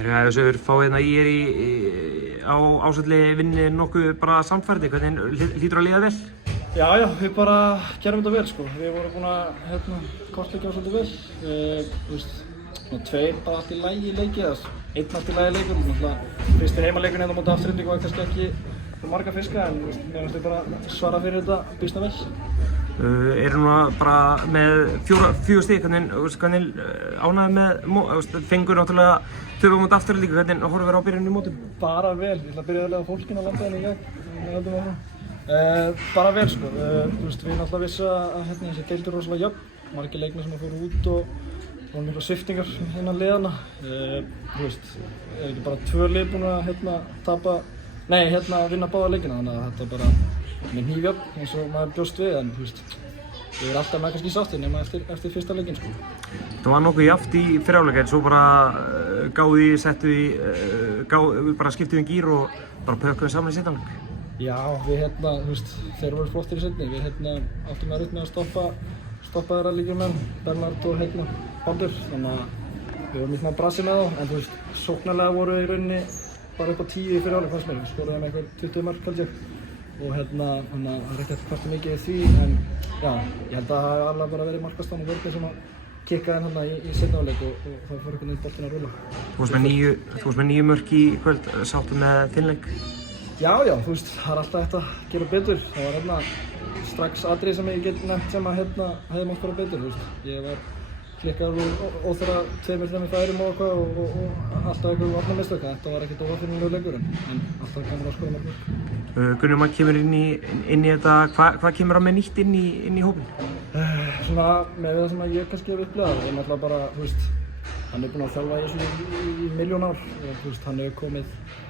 Þessu fáið hérna á Ásvelli vinni nokkuð bara samfærdi, hvernig hlýtur að líða vel? Já, við bara gerðum þetta vel sko. Við vorum búin að kortleggja svolítið vel. Þú veist, tveir bara allt í lagi leikið, einn allt í lagi leikur. Náttúrulega fyrsti heimaleikurinn hérna á móti Aftureldingu var kannski ekki marga fiska en mér finnst við bara svara fyrir þetta býsna vel. Núna bara með fjögur stig, hvernig ánægði með, fengur náttúrulega töfum móti Aftureldingu, hvernig horfir á byrjunni í mótum? Bara vel, ég ætla að byrja að fólkinu að landa henni í gegn. Bara vel sko, þú veist, við náttúrulega vissu að þessi deildi rosalega jöfn, margir leikmenn sem fóru út og mikla sviptingar innan liðana. Þú veist, ekki bara tvö lið búin að vinna báða leikina, þannig að þetta er bara með hnífjöfn eins og maður bjóst við, en þú veist, við erum alltaf með kannski sáttir nema eftir fyrsta leikinn sko. Það var nokkuð jafnt í fyrri hálfleik, en svo bara bara skiptum við gír og bara pökkuðum saman í seinni hálfleik. Já, við þú veist, þeir voru flottir í seinni. Við áttum að reyna að stoppa þeirra líkjumenn, Bernhard og Baldur, þannig að við vorum í smá brasi með þá, en þú veist, sóknarlega voru við í rauninni bara upp á 10 í fyrri hálfleik fannst mér. Við skoruðum eitthvað 20 mörk held ég. Og þannig að það er ekki að kvarta mikið í því, en já, ég held að það hafi alveg bara verið markastan og vörðin sem að kikka þeim hérna í seinni hálfleik og það fór einhvern veginn boltinn að rúlla. Þú varst með 9 mörk í kvöld, sáttu með þinn leik? Já, þú veist, það er alltaf hægt að gera betur. Það var strax atriði sem ég get nefnt sem að hefði mátt gera betur, þú veist. Ég var klikkað úr óþarfa 2-3 færum og eitthvað og alltaf eitthvað varnarmistök. Þetta var ekkert óaðfinnanlegur leikur en alltaf gaman að skora mörg. Gunnar, maður kemur inn í þetta, hvað kemur að með nýtt inn í hópinn? Svona með það sem ég kannski hef upplifað, ég náttúrulega bara, þú veist, hann er búinn að þjálfa í þessu í milljón ár og þú veist, hann hefur komið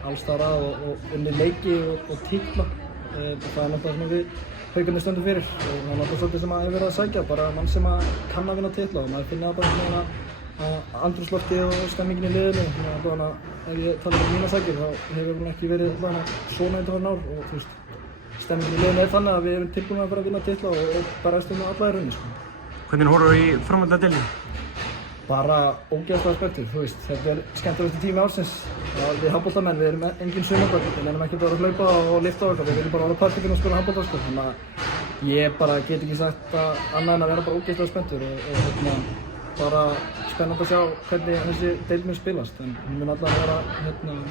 alls þar að og unnið leiki og titla. Það er náttúrulega sem við haugarnir stöndum fyrir og það er náttúrulega svolítið sem hefur verið að sækja, bara mann sem kann að vinna titla og maður finnir það bara svona að andrúmsloftið og stemmingin í liðinu. Þannig að ef ég tala um mína sækir þá hefur hún ekki verið svona undanfarin ár og þú veist, stemmingin í liðinu er þannig að við erum tilbúin að bara vinna titla og bara eftir með alla í rauninni sko. Hvernig horfum við í framhaldið af deildinni? Bara ógeðslega spenntur, þú veist, þetta er skemmtilegasti tími ársins. Við handboltamenn, við erum engin svimabörn, við nennum ekki bara að hlaupa og lyfta á eitthvað, við viljum bara á parkettinu og spila handbolta sko. Þannig að ég bara get ekki sagt annað en að vera bara ógeðslega spenntur og bara spennandi að sjá hvernig þessi deild mun spilast, en hún mun alltaf vera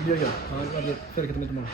mjög jöfn, það verður fyrir ekkert að mynda máli.